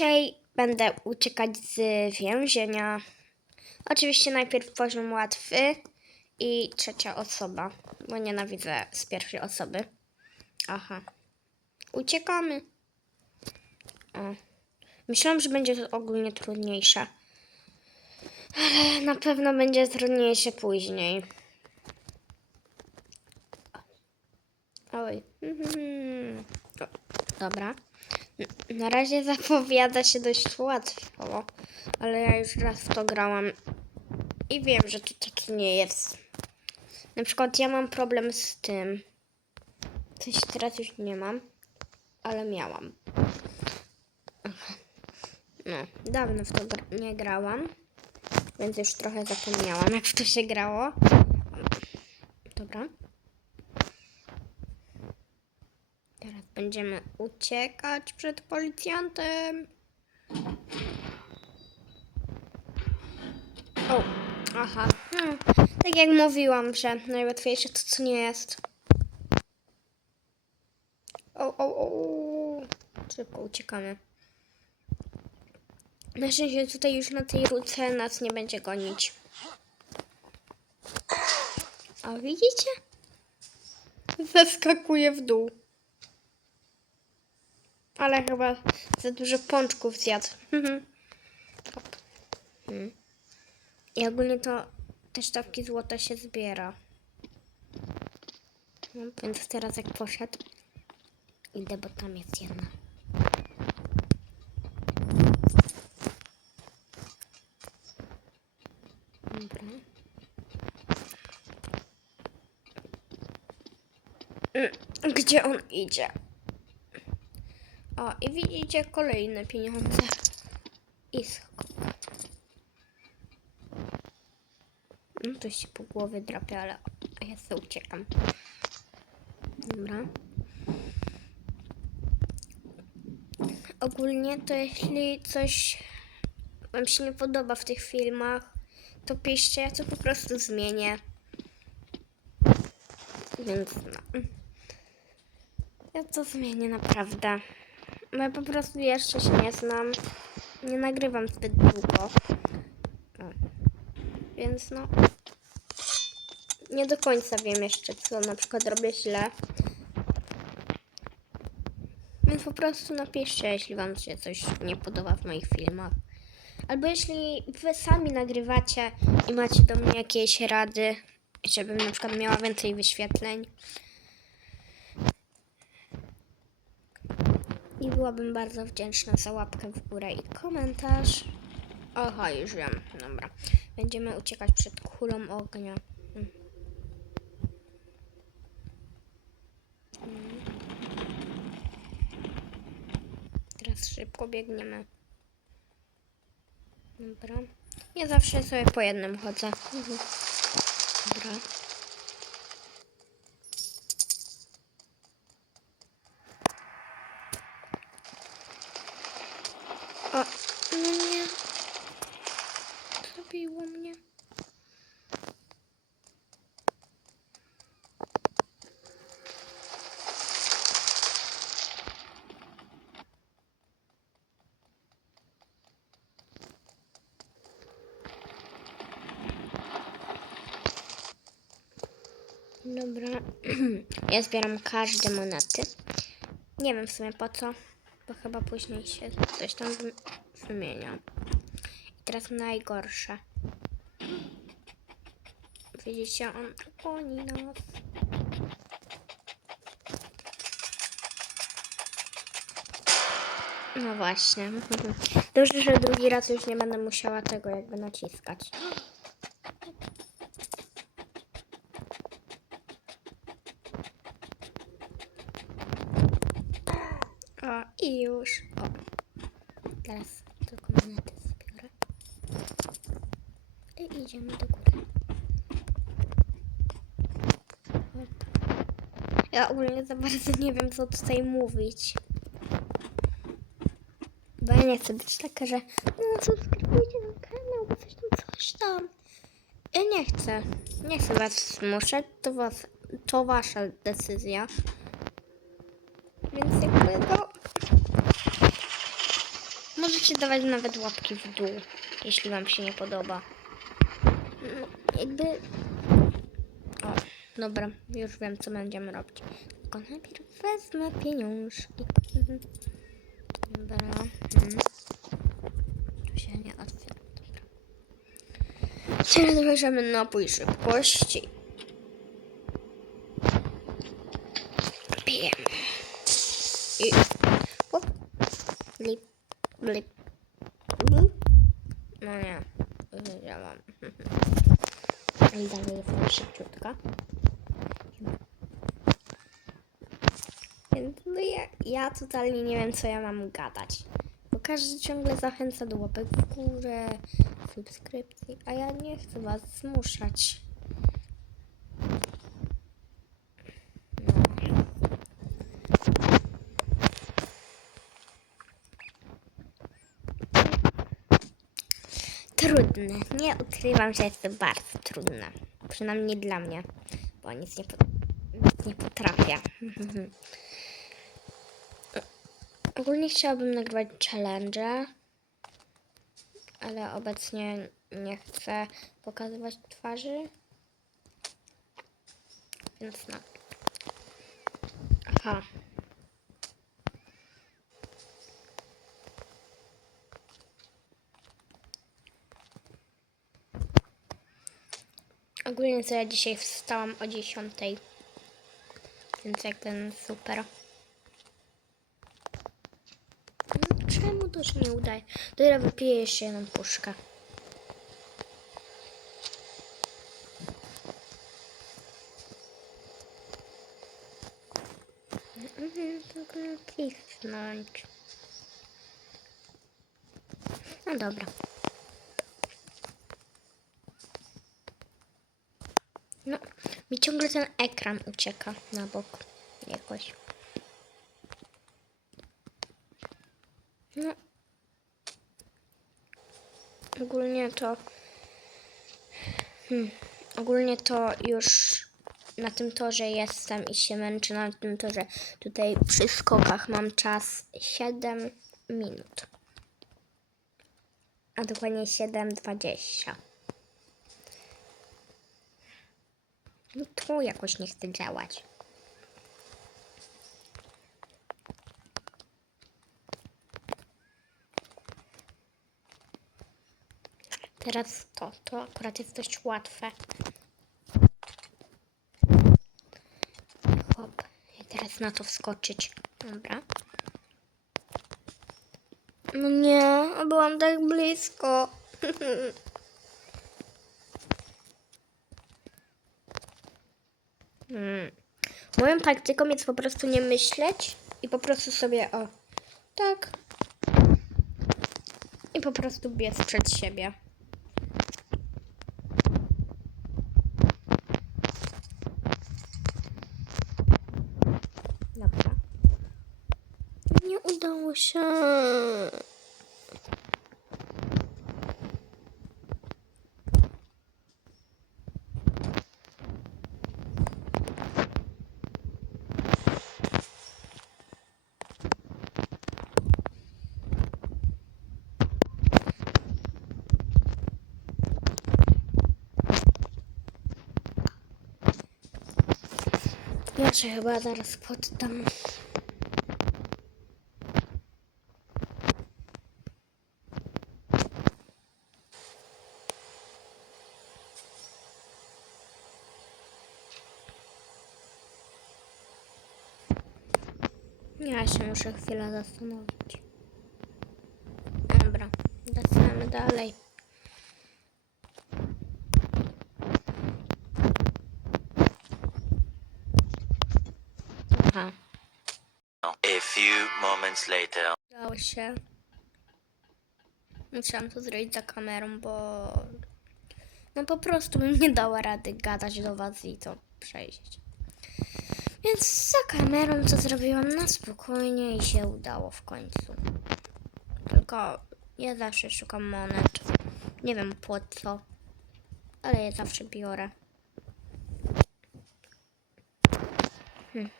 Dzisiaj będę uciekać z więzienia. Oczywiście najpierw poziom łatwy i trzecia osoba, bo nienawidzę z pierwszej osoby. Aha. Uciekamy. O. Myślałam, że będzie to ogólnie trudniejsze. Ale na pewno będzie trudniejsze później. Oj. Mhm. Dobra. Na razie zapowiada się dość łatwo, ale ja już raz w to grałam i wiem, że to tak nie jest. Na przykład ja mam problem z tym. Coś teraz już nie mam, ale miałam. No, dawno w to nie grałam, więc już trochę zapomniałam, jak w to się grało. Dobra. Teraz będziemy uciekać przed policjantem. O, aha. Hmm. Tak jak mówiłam, że najłatwiejsze to co nie jest. O, o, o. Szybko uciekamy. Na szczęście tutaj już na tej ruce nas nie będzie gonić. A widzicie? Zaskakuje w dół. Ale chyba za dużo pączków zjadł. Mhm. Hop. Mhm. I ogólnie to te sztabki złota się zbiera. No, więc teraz jak poszedł, idę, bo tam jest jedna. Dobra. Mm, Gdzie on idzie? O, i widzicie kolejne pieniądze. I. No to się po głowie drapie, ale ja sobie uciekam. Dobra. Ogólnie to jeśli coś wam się nie podoba w tych filmach, to piszcie, ja to po prostu zmienię. Więc no. Ja to zmienię naprawdę. Ja po prostu jeszcze się nie znam. Nie nagrywam zbyt długo. Więc no. Nie do końca wiem jeszcze, co na przykład robię źle. Więc po prostu napiszcie, jeśli wam się coś nie podoba w moich filmach. Albo jeśli wy sami nagrywacie i macie do mnie jakieś rady, żebym na przykład miała więcej wyświetleń. I byłabym bardzo wdzięczna za łapkę w górę i komentarz. Aha, już wiem. Dobra. Będziemy uciekać przed kulą ognia. Mm. Mm. Teraz szybko biegniemy. Dobra. Ja zawsze sobie po jednym chodzę. Mhm. Dobra. O, no nie. Zabiło mnie. Dobra. Ja zbieram każde monety. Nie wiem w sumie po co, bo chyba później się coś tam wy- wymienia. I teraz najgorsze. Widzicie, on goni nas. No właśnie. Dobrze, że drugi raz już nie będę musiała tego jakby naciskać. O, i już. O. Teraz tylko monety zbiorę. I idziemy do góry. Ja ogólnie za bardzo nie wiem, co tutaj mówić. Bo ja nie chcę być taka, że no subskrybujcie na kanał, bo coś tam, coś tam. Ja nie chcę. Nie chcę was zmuszać, to, was, to wasza decyzja. Więc jakby no... Możecie dawać nawet łapki w dół, jeśli wam się nie podoba. Mm, Jakby... O, dobra, już wiem, co będziemy robić. Tylko najpierw wezmę pieniążki. Dobra. Mhm. Tu się nie otwiera. Dobra. Teraz bierzemy napój szybkości. Pijemy. I... Hop. Blip, blip. blip. No nie, wiedziałam. I dalej jest szybciutka. Więc no ja, ja totalnie nie wiem, co ja mam gadać. Bo każdy ciągle zachęca do łapek w górę, subskrypcji, a ja nie chcę was zmuszać. No. Trudne. Nie ukrywam, że jest to bardzo trudne. Przynajmniej dla mnie, bo nic nie, po- nic nie potrafię. Ogólnie chciałabym nagrywać challenge, ale obecnie nie chcę pokazywać twarzy. Więc no. Aha. Ogólnie to ja dzisiaj wstałam o 10. Więc jak ten super. No, Czemu to się nie udaje? Dobra, wypiję jeszcze jedną puszkę. Mhm, Tylko nacisnąć. No dobra. No, mi ciągle ten ekran ucieka na bok jakoś. No. Ogólnie to... Hmm, ogólnie to już na tym torze jestem i się męczę na tym torze. Tutaj przy skokach mam czas 7 minut. A dokładnie 7.20. No to jakoś nie chce działać. Teraz to, to akurat jest dość łatwe. Hop. I teraz na to wskoczyć. Dobra. No nie, byłam tak blisko. Hmm. Moją taktyką jest po prostu nie myśleć i po prostu sobie o tak i po prostu biec przed siebie. Dobra. Nie udało się. Ja się chyba zaraz poddam. Ja się muszę chwilę zastanowić. Dobra, lecimy dalej. Aha. A few moments later. Udało się. Musiałam to zrobić za kamerą, bo no po prostu bym nie dała rady gadać do was i to przejść. Więc za kamerą to zrobiłam na spokojnie i się udało w końcu. Tylko ja zawsze szukam monet. Nie wiem po co, ale je zawsze biorę. Hmm.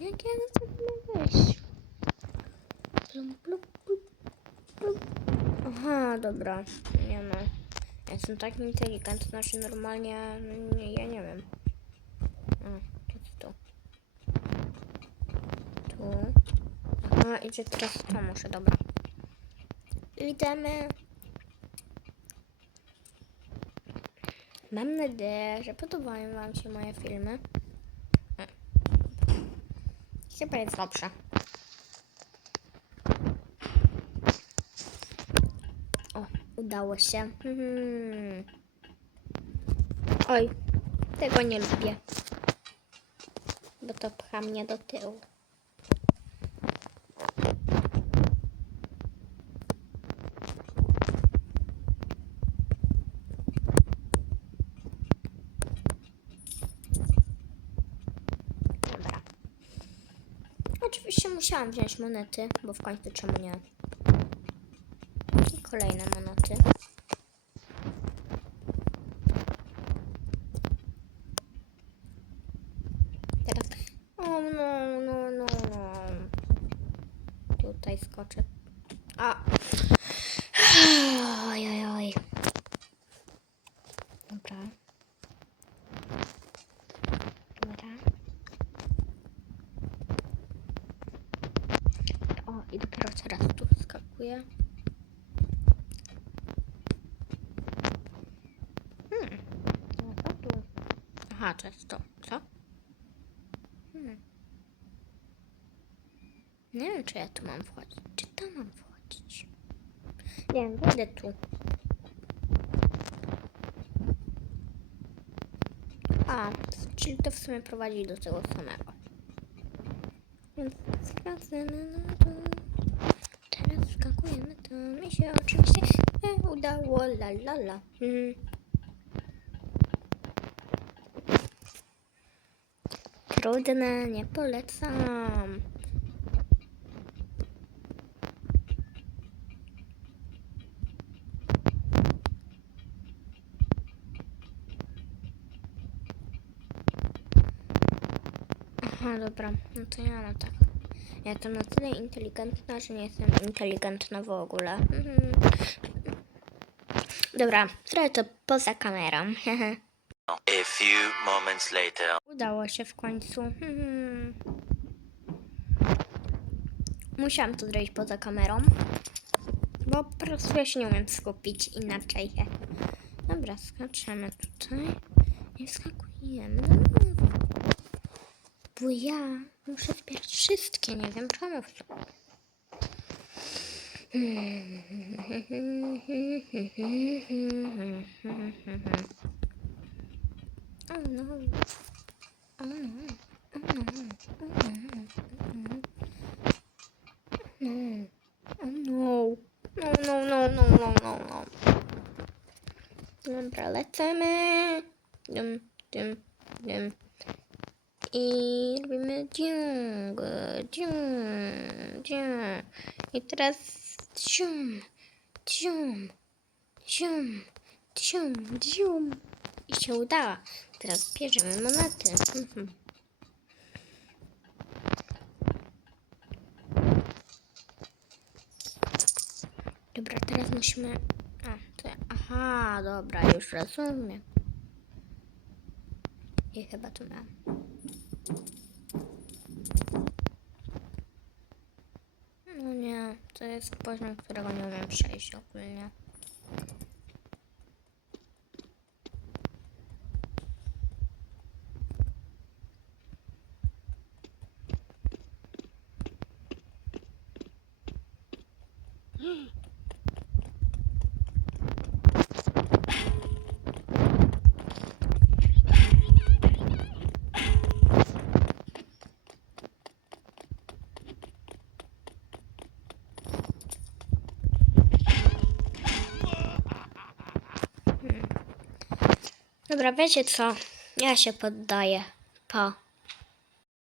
Jak ja Weź. Plum, plum, plum, plum. Aha, dobra. Nie no. Ja jestem tak inteligentna, że normalnie... no Nie, ja nie wiem. A, to tu. Tu. Aha, idzie teraz to muszę, dobra. Idziemy. Mam nadzieję, że podobają Wam się moje filmy. Chyba jest dobrze. O, udało się. Mhm. Oj, tego nie lubię. Bo to pcha mnie do tyłu. Dobra. Oczywiście musiałam wziąć monety, bo w końcu czemu nie? I kolejne monety. Teraz. O no, no, no, no. Tutaj skoczę. A. Oj, oj, oj. Dobra. Dobra. O, i dopiero teraz tu skakuję. Hmm. No to tu. Aha, to jest to. Co? Hmm. Nie wiem, czy ja tu mam wchodzić. Czy tam mam wchodzić? Nie wiem, wejdę tu. A, czyli to w sumie prowadzi do tego samego. Więc sprawdzamy na to. Teraz skakujemy to. Mi się oczywiście nie udało. La la la. Hmm. Trudne, nie polecam. Aha, dobra, no to ja no tak. Ja jestem na tyle inteligentna, że nie jestem inteligentna w ogóle. Mhm. Dobra, trochę to poza kamerą. A few moments later. Udało się w końcu. Mhm. Musiałam to zrobić poza kamerą. Bo po prostu ja się nie umiem skupić inaczej. Dobra, skaczemy tutaj. I wskakujemy. Bo ja muszę zbierać wszystkie, nie wiem czemu. Oh no. Oh no. Oh no. Oh no. Oh no. No, no, no, no, no, no, no. Dobra, lecimy. Dum, dum, dum. I robimy dziung, dziung, dziung. I teraz dzium, dzium, dzium, dzium, dzium. I się udało. Teraz bierzemy monety. Mhm. Dobra, teraz musimy... A, to... Aha, dobra, już rozumiem. I chyba tu mam. To jest poziom, którego nie umiem przejść ogólnie. Dobra, wiecie co? Ja się poddaję. Pa.